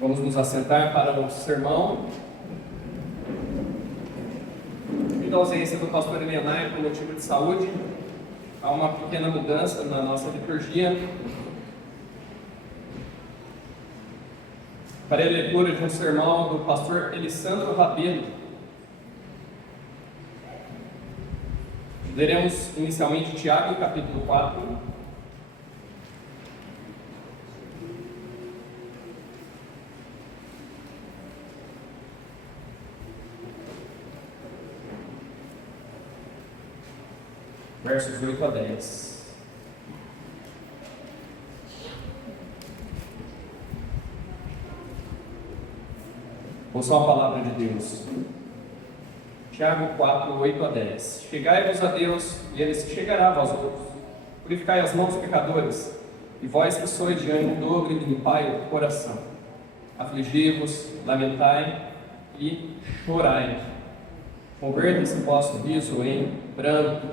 Vamos nos assentar para o sermão. Devido à ausência do pastor Elianai por motivo de saúde, há uma pequena mudança na nossa liturgia. Para a leitura de um sermão do pastor Elisandro Rabelo. Leremos inicialmente Tiago, capítulo 4. Versos 8 a 10. Ouçam a palavra de Deus. Tiago 4, 8 a 10. Chegai-vos a Deus, e Ele se chegará a vós outros. Purificai as mãos, pecadores, e vós que sois de ânimo dobre, limpai o coração. Afligi-vos, lamentai e chorai. Converta-se o vosso riso em pranto,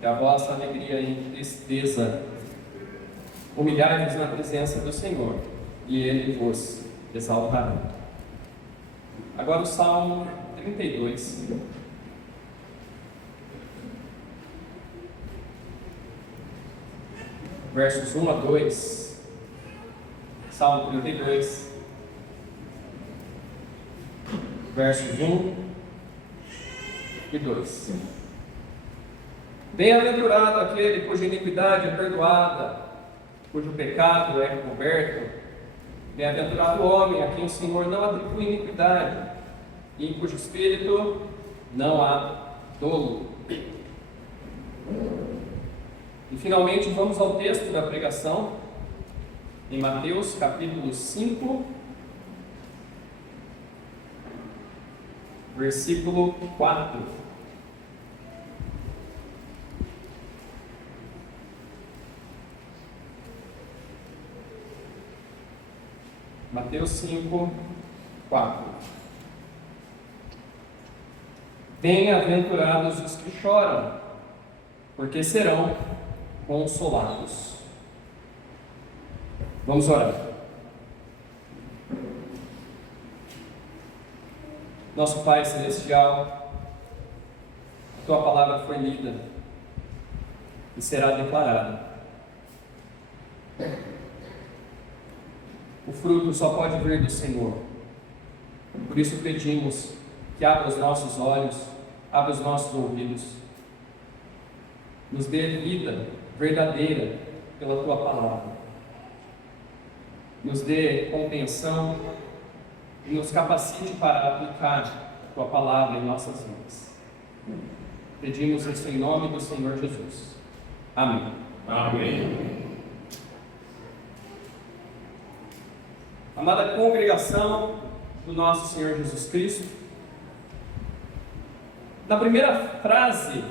e a vossa alegria em tristeza. Humilhai-vos na presença do Senhor, e Ele vos exaltará. Agora o Salmo 32. Versos 1 a 2. Salmo 32. Versos 1 e 2. Bem-aventurado aquele cuja iniquidade é perdoada, cujo pecado é coberto. Bem-aventurado o homem a quem o Senhor não atribui iniquidade, e em cujo espírito não há dolo. E finalmente vamos ao texto da pregação, em Mateus capítulo 5, versículo 4. Mateus 5, 4. Bem-aventurados os que choram, porque serão consolados. Vamos orar. Nosso Pai Celestial, a Tua palavra foi lida e será declarada. O fruto só pode vir do Senhor. Por isso pedimos que abra os nossos olhos, abra os nossos ouvidos, nos dê vida verdadeira pela Tua palavra, nos dê compreensão e nos capacite para aplicar a Tua palavra em nossas vidas. Pedimos isso em nome do Senhor Jesus. Amém. Amém. Amada congregação do nosso Senhor Jesus Cristo, na primeira frase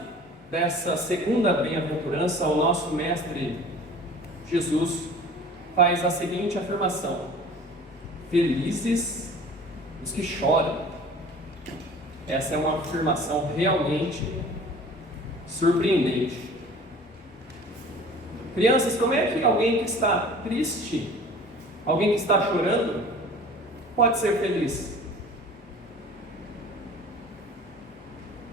dessa segunda bem-aventurança, o nosso Mestre Jesus faz a seguinte afirmação: felizes os que choram. Essa é uma afirmação realmente surpreendente. Crianças, como é que alguém que está triste, alguém que está chorando, pode ser feliz?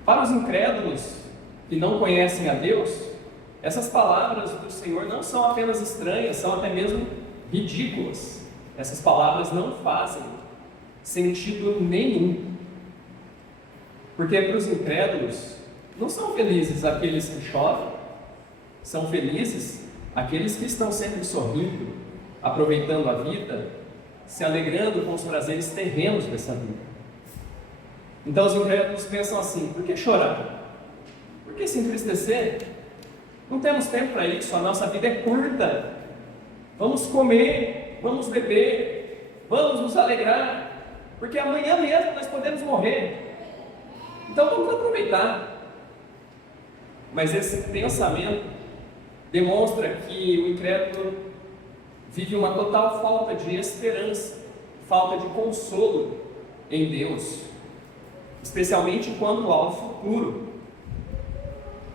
Para os incrédulos que não conhecem a Deus, essas palavras do Senhor não são apenas estranhas, são até mesmo ridículas. Essas palavras não fazem sentido nenhum. Porque para os incrédulos, não são felizes aqueles que choram, são felizes aqueles que estão sempre sorrindo, aproveitando a vida, se alegrando com os prazeres terrenos dessa vida. Então os incrédulos pensam assim: por que chorar? Por que se entristecer? Não temos tempo para isso, a nossa vida é curta. Vamos comer, vamos beber, vamos nos alegrar, porque amanhã mesmo nós podemos morrer. Então vamos aproveitar. Mas esse pensamento demonstra que o incrédulo vive uma total falta de esperança, falta de consolo em Deus, especialmente quanto ao futuro.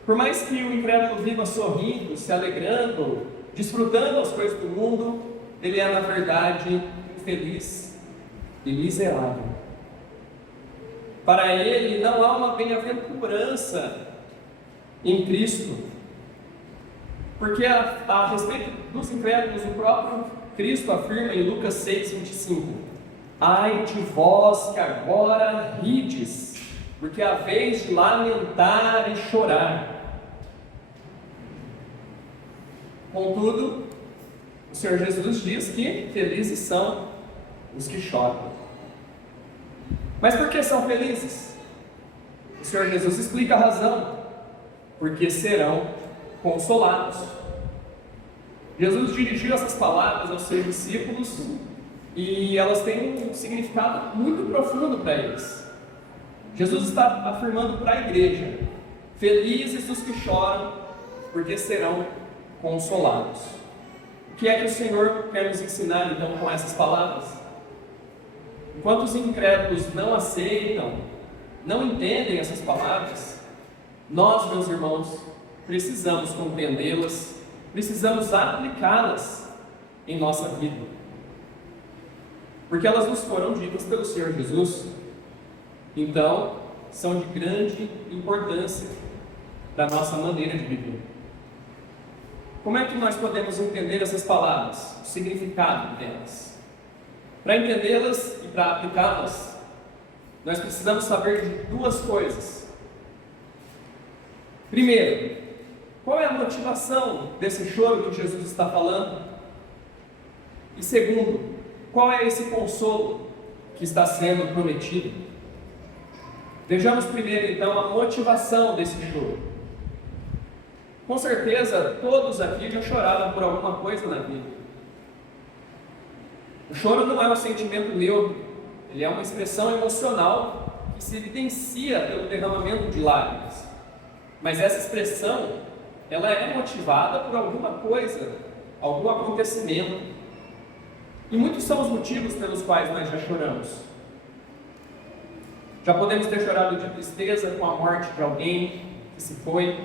Por mais que o incrédulo viva sorrindo, se alegrando, desfrutando as coisas do mundo, ele é na verdade infeliz e miserável. Para ele não há uma bem-aventurança em Cristo, porque a respeito dos incrédulos, o próprio Cristo afirma em Lucas 6:25: ai de vós que agora rides, porque é a vez de lamentar e chorar. Contudo, o Senhor Jesus diz que felizes são os que choram. Mas por que são felizes? O Senhor Jesus explica a razão: porque serão consolados. Jesus dirigiu essas palavras aos seus discípulos e elas têm um significado muito profundo para eles. Jesus está afirmando para a igreja: felizes os que choram, porque serão consolados. O que é que o Senhor quer nos ensinar então com essas palavras? Enquanto os incrédulos não aceitam, não entendem essas palavras, nós, meus irmãos, precisamos compreendê-las, precisamos aplicá-las em nossa vida, porque elas nos foram ditas pelo Senhor Jesus. Então, são de grande importância para a nossa maneira de viver. Como é que nós podemos entender essas palavras, o significado delas? Para entendê-las e para aplicá-las, nós precisamos saber de duas coisas. Primeiro, qual é a motivação desse choro que Jesus está falando? E segundo, qual é esse consolo que está sendo prometido? Vejamos primeiro então a motivação desse choro. Com certeza todos aqui já choraram por alguma coisa na vida. O choro não é um sentimento neutro, ele é uma expressão emocional que se evidencia pelo derramamento de lágrimas. Mas essa expressão, ela é motivada por alguma coisa, algum acontecimento. E muitos são os motivos pelos quais nós já choramos. Já podemos ter chorado de tristeza com a morte de alguém que se foi,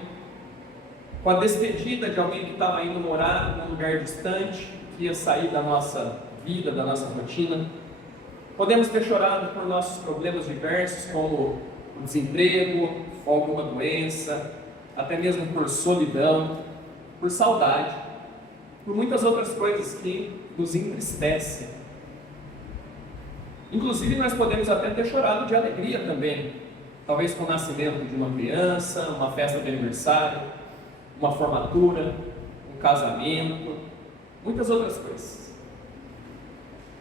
com a despedida de alguém que estava indo morar num lugar distante, que ia sair da nossa vida, da nossa rotina. Podemos ter chorado por nossos problemas diversos, como o desemprego, alguma doença, até mesmo por solidão, por saudade, por muitas outras coisas que nos entristecem. Inclusive, nós podemos até ter chorado de alegria também, talvez com o nascimento de uma criança, uma festa de aniversário, uma formatura, um casamento, muitas outras coisas.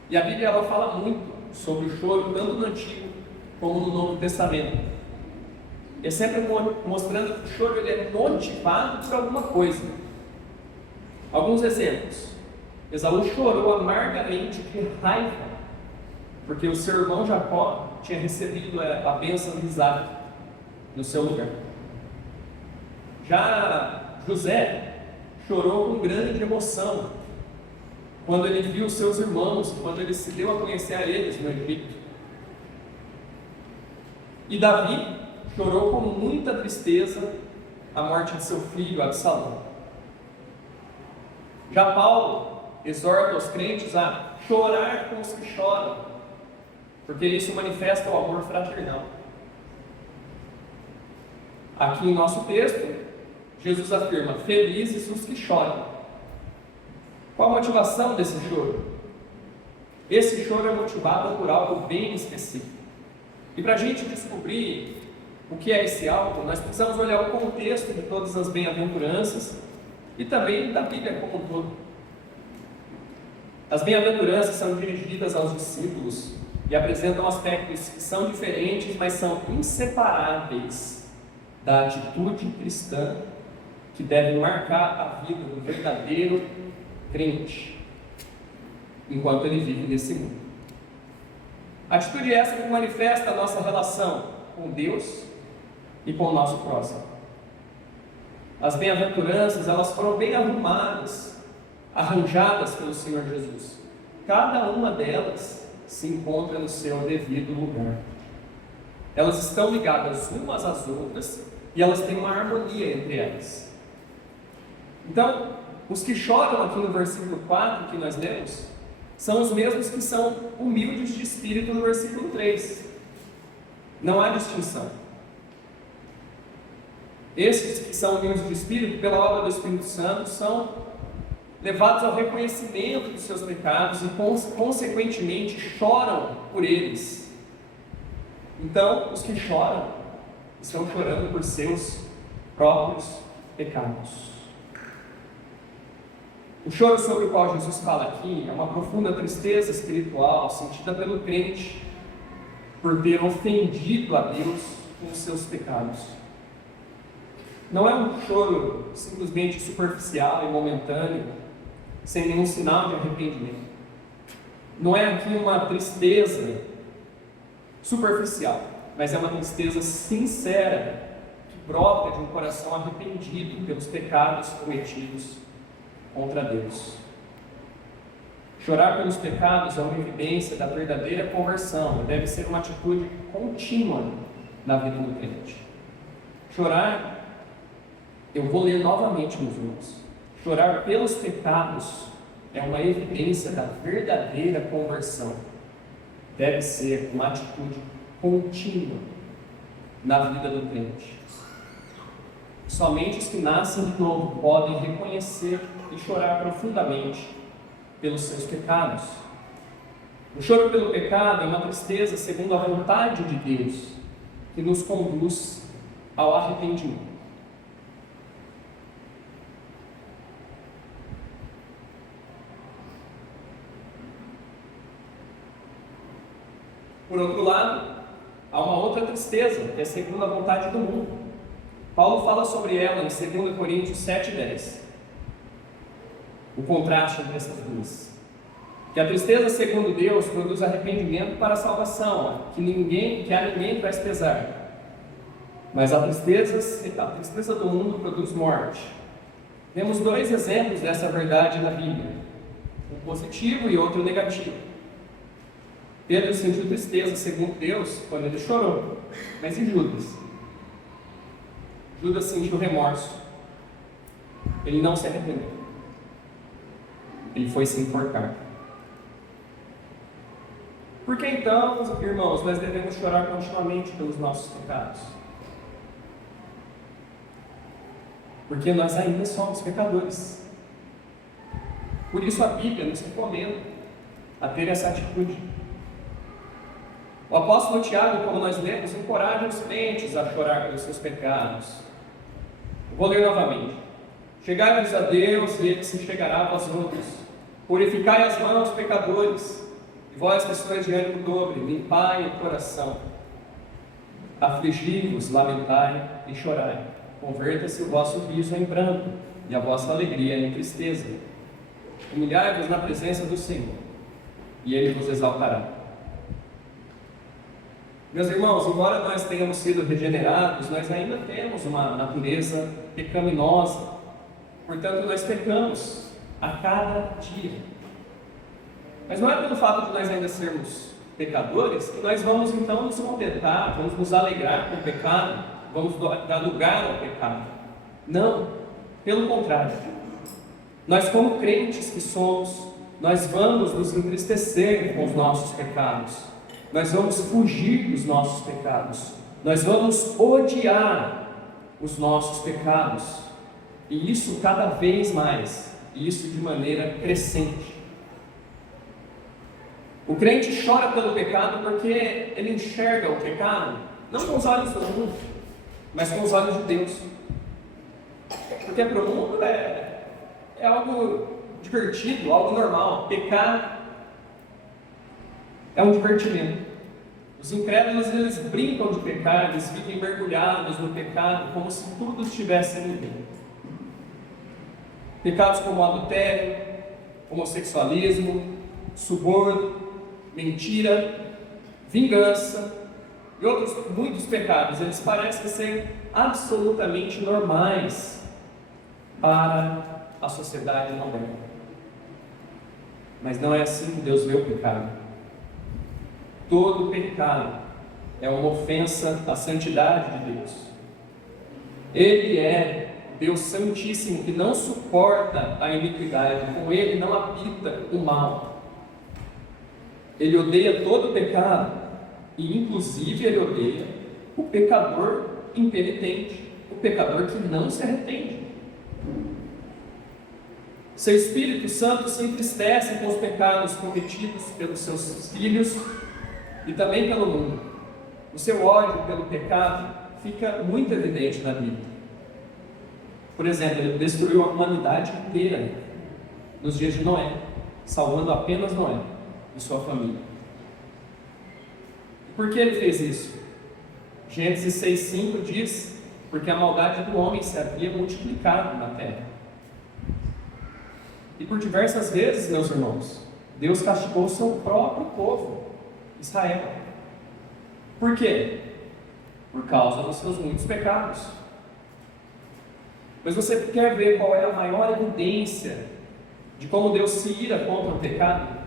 E a Bíblia ela fala muito sobre o choro, tanto no Antigo como no Novo Testamento. É sempre mostrando que o choro ele é motivado por alguma coisa. Alguns exemplos. Esaú chorou amargamente de raiva, porque o seu irmão Jacó tinha recebido a bênção de Isaac no seu lugar. Já José chorou com grande emoção quando ele viu seus irmãos, quando ele se deu a conhecer a eles no Egito. E Davi chorou com muita tristeza a morte de seu filho Absalão. Já Paulo exorta os crentes a chorar com os que choram, porque isso manifesta o amor fraternal. Aqui em nosso texto, Jesus afirma: felizes os que choram. Qual a motivação desse choro? Esse choro é motivado por algo bem específico. E para a gente descobrir o que é esse algo, nós precisamos olhar o contexto de todas as bem-aventuranças e também da Bíblia como um todo. As bem-aventuranças são dirigidas aos discípulos e apresentam aspectos que são diferentes, mas são inseparáveis da atitude cristã que deve marcar a vida do verdadeiro crente, enquanto ele vive nesse mundo. Atitude essa que manifesta a nossa relação com Deus e com o nosso próximo. As bem-aventuranças, elas foram bem arrumadas, arranjadas pelo Senhor Jesus. Cada uma delas se encontra no seu devido lugar. Elas estão ligadas umas às outras e elas têm uma harmonia entre elas. Então, os que choram aqui no versículo 4 que nós lemos, são os mesmos que são humildes de espírito no versículo 3. Não há distinção. Esses que são humildes de espírito, pela obra do Espírito Santo, são levados ao reconhecimento dos seus pecados e, consequentemente, choram por eles. Então, os que choram, estão chorando por seus próprios pecados. O choro sobre o qual Jesus fala aqui é uma profunda tristeza espiritual sentida pelo crente por ter ofendido a Deus com os seus pecados. Não é um choro simplesmente superficial e momentâneo, sem nenhum sinal de arrependimento. Não é aqui uma tristeza superficial, mas é uma tristeza sincera, que brota de um coração arrependido pelos pecados cometidos contra Deus. Chorar pelos pecados é uma evidência da verdadeira conversão e deve ser uma atitude contínua na vida do crente. Chorar, eu vou ler novamente, meus irmãos. Chorar pelos pecados é uma evidência da verdadeira conversão. Deve ser uma atitude contínua na vida do crente. Somente os que nascem de novo podem reconhecer e chorar profundamente pelos seus pecados. O choro pelo pecado é uma tristeza segundo a vontade de Deus, que nos conduz ao arrependimento. Por outro lado, há uma outra tristeza, que é segundo a vontade do mundo. Paulo fala sobre ela em 2 Coríntios 7,10. O contraste entre essas duas. Que a tristeza segundo Deus produz arrependimento para a salvação, que a ninguém traz pesar. Mas a tristeza do mundo produz morte. Temos dois exemplos dessa verdade na Bíblia. Um positivo e outro negativo. Pedro sentiu tristeza segundo Deus quando ele chorou. Mas e Judas? Judas sentiu remorso. Ele não se arrependeu. Ele foi se enforcar. Por que então, irmãos, nós devemos chorar continuamente pelos nossos pecados? Porque nós ainda somos pecadores. Por isso a Bíblia nos recomenda a ter essa atitude. O apóstolo Tiago, como nós lemos, encoraja os crentes a chorar pelos seus pecados. Vou ler novamente. Chegai-vos a Deus, e Ele se chegará a vós outros. Purificai as mãos, pecadores, e vós que sois de ânimo dobre, limpai o coração. Afligi-vos, lamentai e chorai. Converta-se o vosso riso em pranto, e a vossa alegria em tristeza. Humilhai-vos na presença do Senhor, e Ele vos exaltará. Meus irmãos, embora nós tenhamos sido regenerados, nós ainda temos uma natureza pecaminosa. Portanto, nós pecamos a cada dia. Mas não é pelo fato de nós ainda sermos pecadores que nós vamos então nos contentar, vamos nos alegrar com o pecado, vamos dar lugar ao pecado. Não, pelo contrário. Nós, como crentes que somos, nós vamos nos entristecer com os nossos pecados. Nós vamos fugir dos nossos pecados. Nós vamos odiar os nossos pecados. E isso cada vez mais. E isso de maneira crescente. O crente chora pelo pecado porque ele enxerga o pecado, não com os olhos do mundo, mas com os olhos de Deus. Porque para o mundo é algo divertido, algo normal. Pecar é um divertimento. Os incrédulos, eles brincam de pecar, eles ficam mergulhados no pecado como se tudo estivesse indo bem. Pecados como adultério, homossexualismo, suborno, mentira, vingança e outros muitos pecados, eles parecem ser absolutamente normais para a sociedade moderna. Mas não é assim que Deus vê o pecado. Todo pecado é uma ofensa à santidade de Deus. Ele é Deus Santíssimo, que não suporta a iniquidade, com Ele não habita o mal. Ele odeia todo o pecado, e inclusive Ele odeia o pecador impenitente, o pecador que não se arrepende. Seu Espírito Santo se entristece com os pecados cometidos pelos seus filhos e também pelo mundo. O seu ódio pelo pecado fica muito evidente na Bíblia. Por exemplo, ele destruiu a humanidade inteira nos dias de Noé, salvando apenas Noé e sua família. E por que ele fez isso? Gênesis 6,5 diz: porque a maldade do homem se havia multiplicado na terra. E por diversas vezes, meus irmãos, Deus castigou o seu próprio povo, Israel. Por quê? Por causa dos seus muitos pecados. Mas você quer ver qual é a maior evidência de como Deus se ira contra o pecado?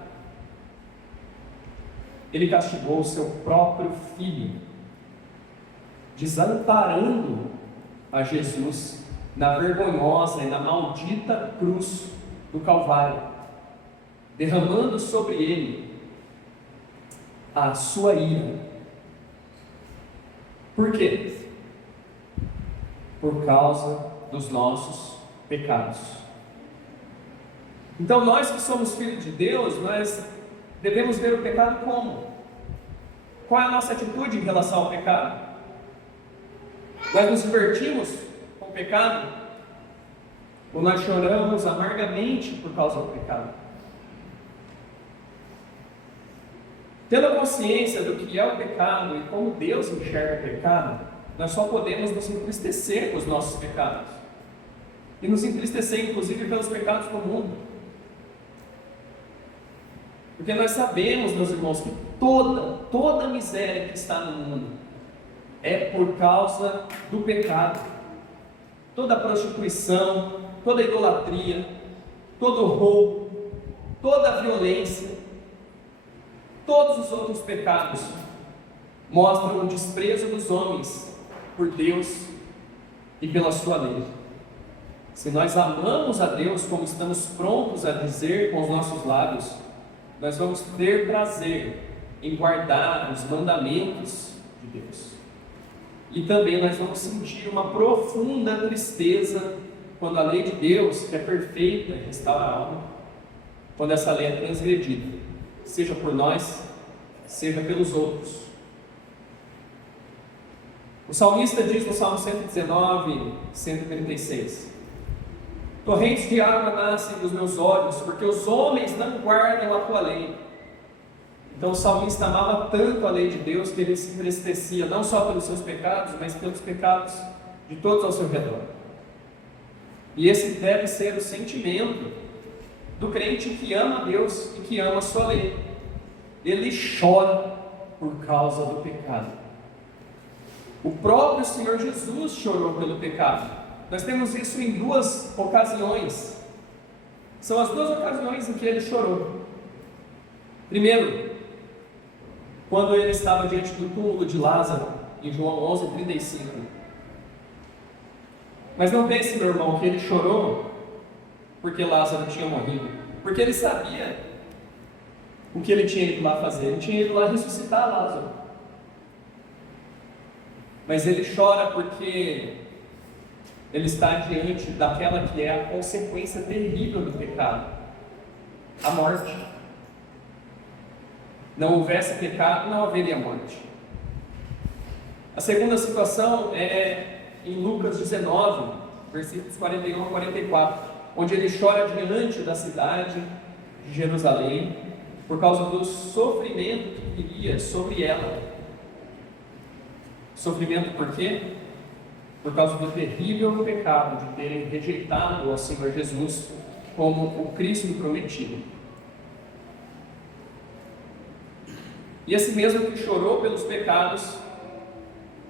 Ele castigou o seu próprio Filho, desamparando a Jesus na vergonhosa e na maldita cruz do Calvário, derramando sobre ele a sua ira. Por quê? Por causa dos nossos pecados. Então nós que somos filhos de Deus, nós devemos ver o pecado como? Qual é a nossa atitude em relação ao pecado? Nós nos divertimos com o pecado? Ou nós choramos amargamente por causa do pecado? Tendo a consciência do que é o pecado e como Deus enxerga o pecado, nós só podemos nos entristecer com os nossos pecados. E nos entristecer, inclusive, pelos pecados do mundo. Porque nós sabemos, meus irmãos, que toda a miséria que está no mundo é por causa do pecado. Toda a prostituição, toda a idolatria, todo o roubo, toda a violência, todos os outros pecados mostram o desprezo dos homens por Deus e pela sua lei. Se nós amamos a Deus como estamos prontos a dizer com os nossos lábios, nós vamos ter prazer em guardar os mandamentos de Deus. E também nós vamos sentir uma profunda tristeza quando a lei de Deus, que é perfeita e restaura a alma, quando essa lei é transgredida, seja por nós, seja pelos outros. O salmista diz no Salmo 119, 136: torrentes de água nascem dos meus olhos, porque os homens não guardam a tua lei. Então o salmista amava tanto a lei de Deus que ele se entristecia não só pelos seus pecados, mas pelos pecados de todos ao seu redor. E esse deve ser o sentimento do crente que ama a Deus e que ama a sua lei. Ele chora por causa do pecado. O próprio Senhor Jesus chorou pelo pecado. Nós temos isso em duas ocasiões. São as duas ocasiões em que ele chorou. Primeiro, quando ele estava diante do túmulo de Lázaro, em João 11:35. Mas não pense, meu irmão, que ele chorou porque Lázaro tinha morrido, porque ele sabia o que ele tinha ido lá fazer. Ele tinha ido lá ressuscitar Lázaro. Mas ele chora porque ele está diante daquela que é a consequência terrível do pecado, a morte. Não houvesse pecado, não haveria morte. A segunda situação é em Lucas 19, versículos 41 a 44, onde ele chora diante da cidade de Jerusalém, por causa do sofrimento que viria sobre ela. Sofrimento por quê? Por causa do terrível pecado de terem rejeitado ao Senhor Jesus como o Cristo prometido. E esse mesmo que chorou pelos pecados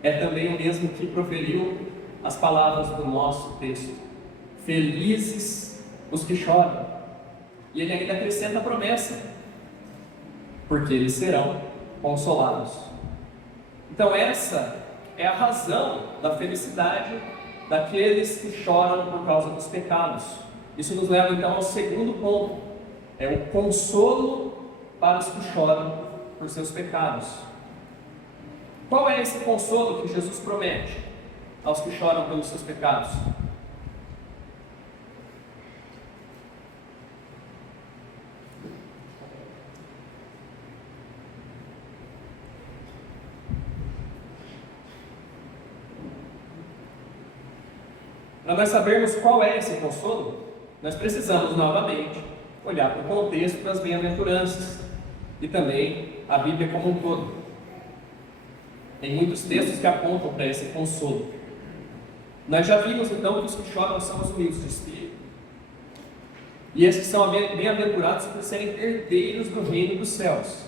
é também o mesmo que proferiu as palavras do nosso texto: felizes os que choram. E ele ainda acrescenta a promessa: porque eles serão consolados. Então essa é a razão da felicidade daqueles que choram por causa dos pecados. Isso nos leva então ao segundo ponto, é o consolo para os que choram por seus pecados. Qual é esse consolo que Jesus promete aos que choram pelos seus pecados? Para nós sabermos qual é esse consolo, nós precisamos novamente olhar para o contexto das bem-aventuranças e também a Bíblia como um todo. Tem muitos textos que apontam para esse consolo. Nós já vimos então que os que choram são os humildes de espírito, e esses são bem-aventurados por serem herdeiros do reino dos céus.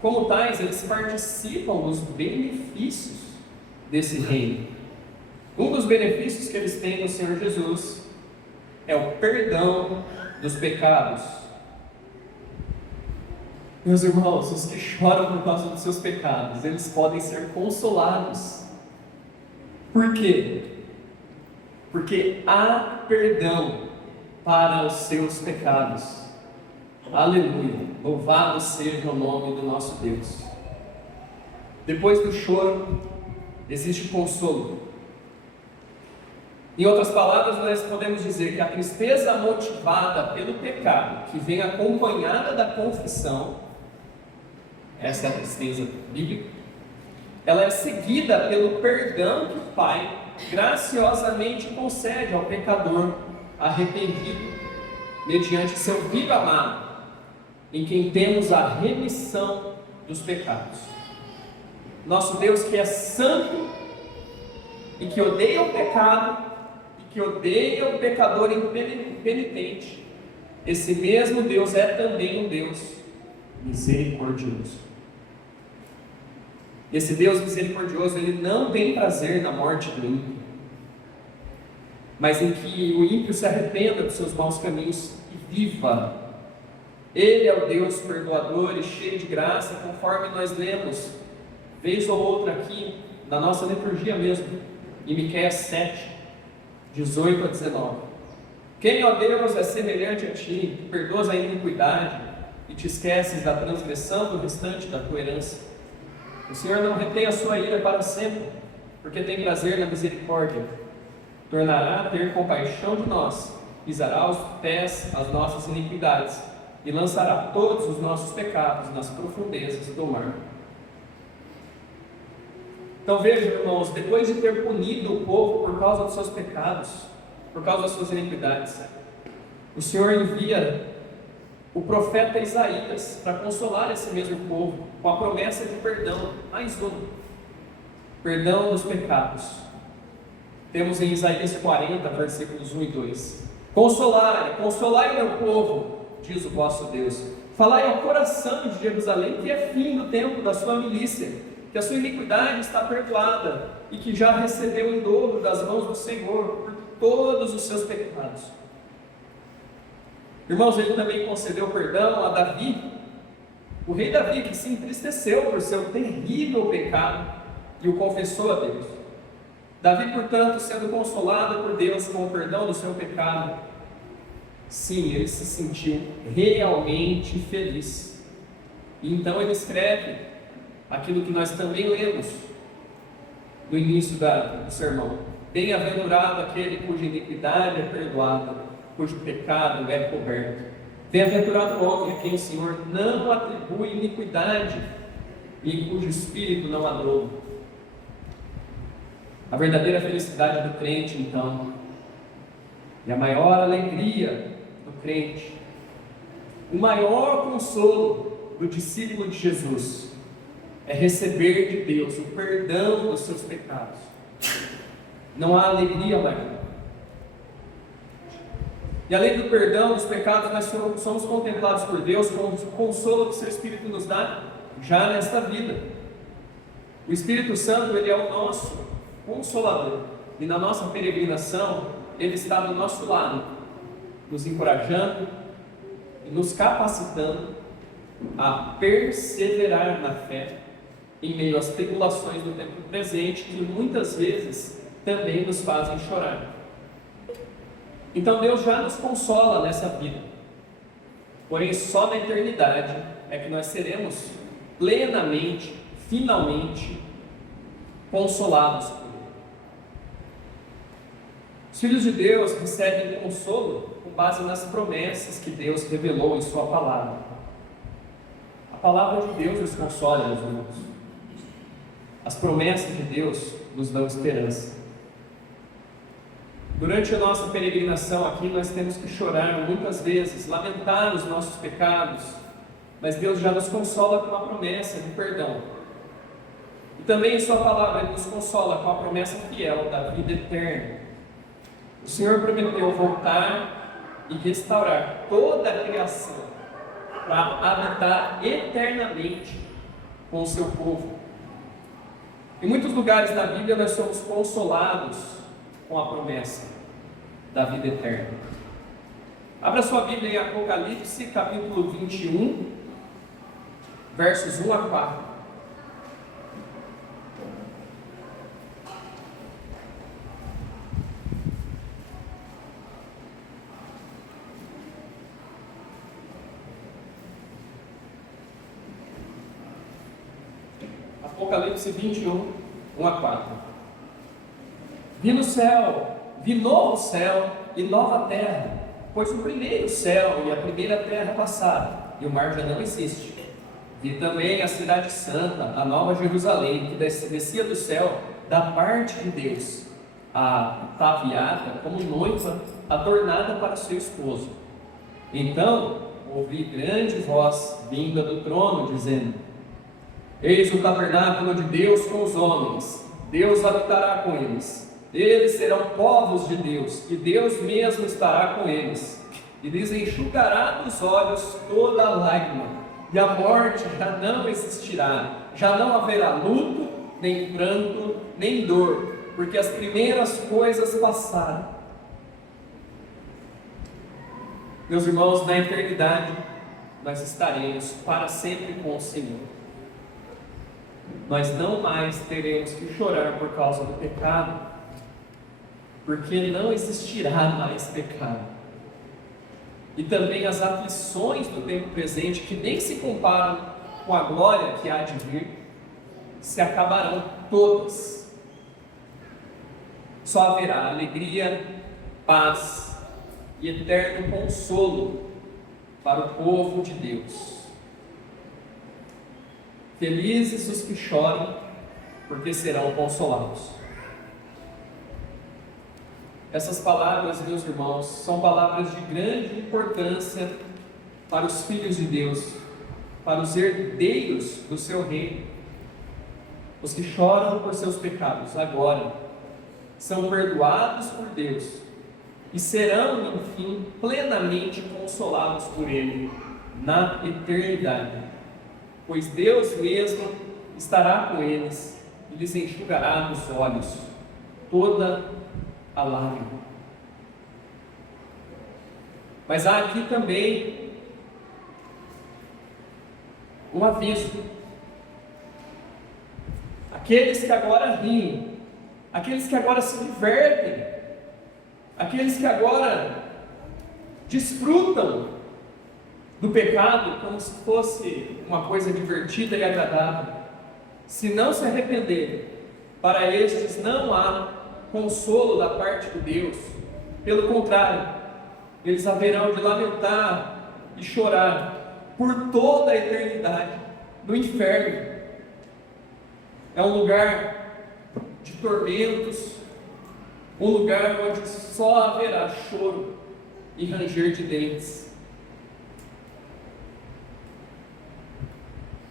Como tais, eles participam dos benefícios desse reino. Um dos benefícios que eles têm no Senhor Jesus é o perdão dos pecados. Meus irmãos, os que choram por causa dos seus pecados, eles podem ser consolados. Por quê? Porque há perdão para os seus pecados. Aleluia! Louvado seja o nome do nosso Deus. Depois do choro, existe consolo. Em outras palavras, nós podemos dizer que a tristeza motivada pelo pecado, que vem acompanhada da confissão, essa é a tristeza bíblica, ela é seguida pelo perdão que o Pai graciosamente concede ao pecador arrependido, mediante seu Filho amado, em quem temos a remissão dos pecados. Nosso Deus, que é santo e que odeia o pecado, que odeia o pecador impenitente, esse mesmo Deus é também um Deus misericordioso. Esse Deus misericordioso, Ele não tem prazer na morte do ímpio, mas em que o ímpio se arrependa dos seus maus caminhos e viva. Ele é o Deus perdoador e cheio de graça, conforme nós lemos, vez ou outra aqui, na nossa liturgia mesmo, em Miqueias 7, 18 a 19. Quem, ó Deus, é semelhante a ti, que perdoas a iniquidade e te esqueces da transgressão do restante da tua herança? O Senhor não retém a sua ira para sempre, porque tem prazer na misericórdia. Tornará a ter compaixão de nós, pisará aos pés as nossas iniquidades e lançará todos os nossos pecados nas profundezas do mar. Então vejam, irmãos, depois de ter punido o povo por causa dos seus pecados, por causa das suas iniquidades, o Senhor envia o profeta Isaías para consolar esse mesmo povo com a promessa de perdão, mais um, perdão dos pecados. Temos em Isaías 40, versículos 1 e 2. Consolai meu povo, diz o vosso Deus. Falai ao coração de Jerusalém que é fim do tempo da sua milícia, que a sua iniquidade está perdoada e que já recebeu em dobro das mãos do Senhor por todos os seus pecados. Irmãos, Ele também concedeu perdão a Davi, o rei Davi, que se entristeceu por seu terrível pecado e o confessou a Deus. Davi, portanto, sendo consolado por Deus com o perdão do seu pecado, sim, ele se sentiu realmente feliz. E então ele escreve aquilo que nós também lemos no início do sermão: bem-aventurado aquele cuja iniquidade é perdoada, cujo pecado é coberto. Bem-aventurado o homem a quem o Senhor não atribui iniquidade e em cujo espírito não há dolo. A verdadeira felicidade do crente, então, e a maior alegria do crente, o maior consolo do discípulo de Jesus, é receber de Deus o perdão dos seus pecados. Não há alegria maior. E além do perdão dos pecados, nós somos contemplados por Deus com o consolo que o seu Espírito nos dá já nesta vida. O Espírito Santo, Ele é o nosso Consolador, e na nossa peregrinação Ele está do nosso lado, nos encorajando e nos capacitando a perseverar na fé em meio às tribulações do tempo presente, que muitas vezes também nos fazem chorar. Então Deus já nos consola nessa vida, porém só na eternidade é que nós seremos plenamente, finalmente consolados por Ele. Os filhos de Deus recebem consolo com base nas promessas que Deus revelou em sua palavra. A palavra de Deus nos consola, meus irmãos. As promessas de Deus nos dão esperança. Durante a nossa peregrinação aqui, nós temos que chorar muitas vezes, lamentar os nossos pecados, mas Deus já nos consola com a promessa de perdão. E também em sua palavra Ele nos consola com a promessa fiel da vida eterna. O Senhor prometeu voltar e restaurar toda a criação para habitar eternamente com o seu povo. Em muitos lugares da Bíblia nós somos consolados com a promessa da vida eterna. Abra sua Bíblia em Apocalipse, capítulo 21, versos 1 a 4. Apocalipse 21, 1 a 4. Vi novo céu e nova terra, pois o primeiro céu e a primeira terra passaram, e o mar já não existe. Vi também a cidade santa, a nova Jerusalém, que descia do céu da parte de Deus, ataviada como noiva, adornada para seu esposo. Então ouvi grande voz vinda do trono, dizendo: Eis o tabernáculo de Deus com os homens, Deus habitará com eles. Eles serão povos de Deus, e Deus mesmo estará com eles, e lhes enxugará dos olhos toda a lágrima, e a morte já não existirá, já não haverá luto, nem pranto, nem dor, porque as primeiras coisas passaram. Meus irmãos, na eternidade, nós estaremos para sempre com o Senhor. Nós não mais teremos que chorar por causa do pecado, porque não existirá mais pecado. E também as aflições do tempo presente, que nem se comparam com a glória que há de vir, se acabarão todas. Só haverá alegria, paz e eterno consolo para o povo de Deus. Felizes os que choram, porque serão consolados. Essas palavras, meus irmãos, são palavras de grande importância para os filhos de Deus, para os herdeiros do seu reino. Os que choram por seus pecados agora são perdoados por Deus e serão, enfim, plenamente consolados por Ele na eternidade, pois Deus mesmo estará com eles e lhes enxugará dos olhos toda a lágrima. Mas há aqui também um aviso. Aqueles que agora riem, aqueles que agora se divertem, aqueles que agora desfrutam do pecado como se fosse uma coisa divertida e agradável, se não se arrependerem, para estes não há consolo da parte de Deus. Pelo contrário, eles haverão de lamentar e chorar por toda a eternidade no inferno. É um lugar de tormentos, um lugar onde só haverá choro e ranger de dentes.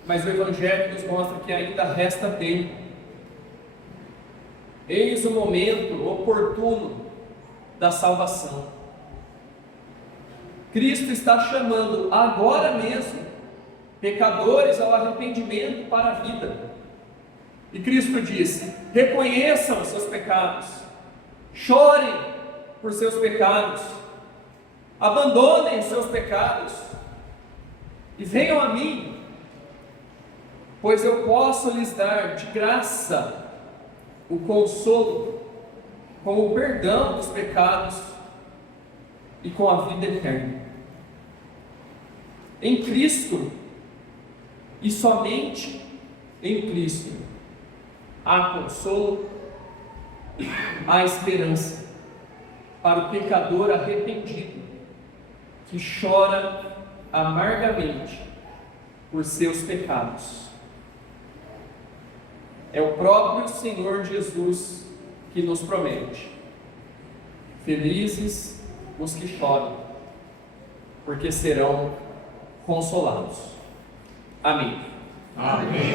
Mas o Evangelho nos mostra que ainda resta tempo. Eis o momento oportuno da salvação. Cristo está chamando agora mesmo pecadores ao arrependimento para a vida. E Cristo disse: reconheçam os seus pecados, chorem por seus pecados, abandonem os seus pecados e venham a mim, pois eu posso lhes dar de graça o consolo com o perdão dos pecados e com a vida eterna. Em Cristo, e somente em Cristo, há consolo, há esperança para o pecador arrependido, que chora amargamente por seus pecados. É o próprio Senhor Jesus que nos promete: felizes os que choram, porque serão consolados. Amém. Amém.